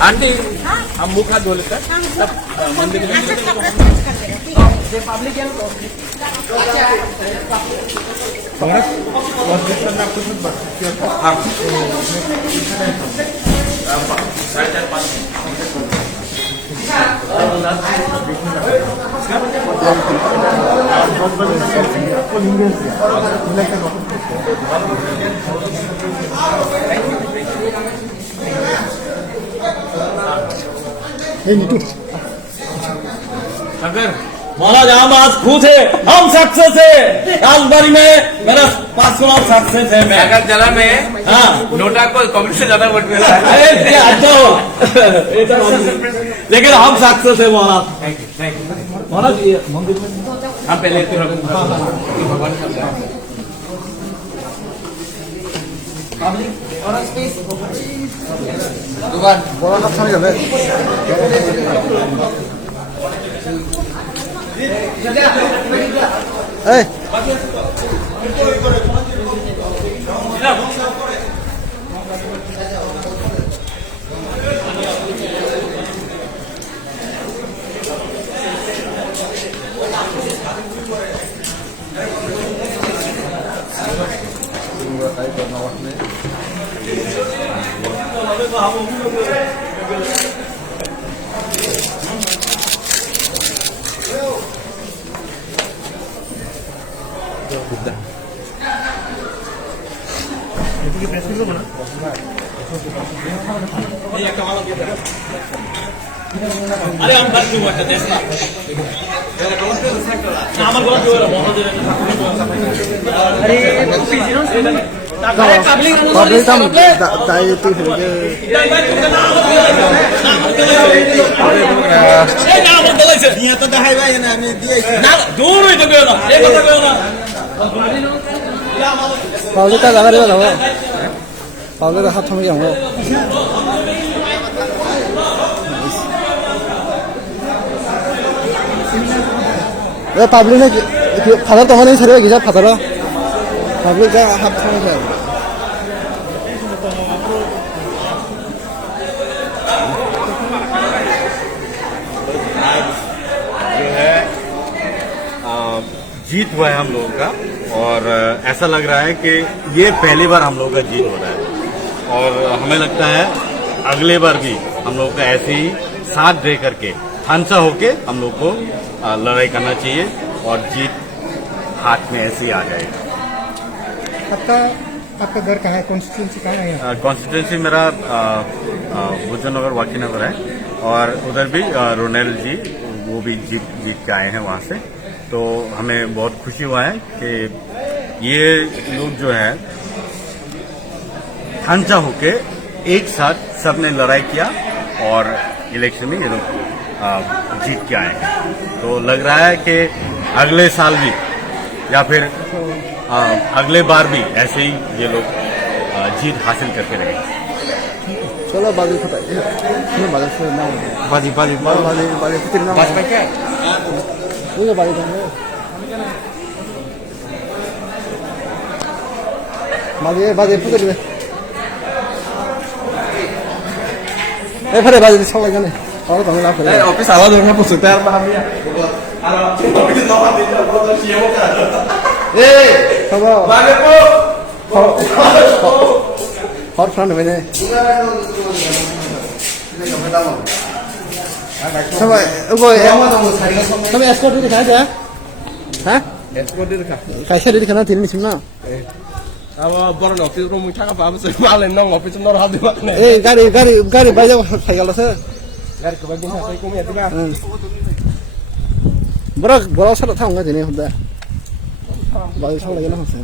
Aunty हम मुख हाथ धो लेते हैं तब मंदिर में पब्लिक अगर महाराज हम आज खुश है, हम सक्सेस है। आज बारी में मेरा 5 चुनाव सक्सेस है। मैं अगर जला में हाँ नोटा को कांग्रेस से ज्यादा वोट मिला है लेकिन हम सक्सेस है महाराज। महाराज ये मंदिर में हम पहले বড় হাত ছাড়া যাবে এই अरे हम बात क्यों करते हैं हमारे को जो है अरे पब्लिक हम दाई तो ये तो दहाई भाई ना मैं दिए ना दूर ही तो गयो ना एक तो गयो ना पब्लिक का लगा रे हो पब्लिक का हाथ थम गया हो ए पब्लिक ने फादर तो नहीं छरे गिजा फादर पब्लिक का हाथ थम गया जीत हुआ है हम लोगों का और ऐसा लग रहा है कि ये पहली बार हम लोगों का जीत हो रहा है और हमें लगता है अगले बार भी हम लोगों का ऐसे ही साथ दे करके हंसा होके हम लोग को लड़ाई करना चाहिए और जीत हाथ में ऐसे ही आ जाएगी। आपका घर कहाँ है? कॉन्स्टिट्यूंसी कहाँ है? कॉन्स्टिट्यूंसी मेरा भुजन नगर वाकी नगर है और उधर भी रोनेल जी वो भी जीत के आए हैं वहाँ से। तो हमें बहुत खुशी हुआ है कि ये लोग जो है हंसा होके एक साथ सबने लड़ाई किया और इलेक्शन में ये लोग जीत के आए हैं। तो लग रहा है कि अगले साल भी या फिर अगले बार भी ऐसे ही ये लोग जीत हासिल करके रहेंगे। चलो बाजी खत्म बाजी बाजी बाजी बाजी कितना भाजपा क्या है वो बाजी देंगे बाजी बाजी पूरे ले ए फिर बाजी छाव लगा ने और तो ना फिर ऑफिस आवाज होना पूछ सकता है यार बाहर में ए Không Ba cái cô. hot front này này. Sao vậy? Rồi em sao vậy escort đi khai chưa? Hả? Escort đi kah? Khai xe đi khai nào thì mình xin nào. Apa boron office room kita apa apa sih malah nong office nor hadi mak nih. Eh gari bay যাও cycle আছে। Gari kebagian saya kum ya tiba. বড় সাথে থাঙ্গা দিনে হদা। বাড়ি সামনে গেলে হচ্ছে।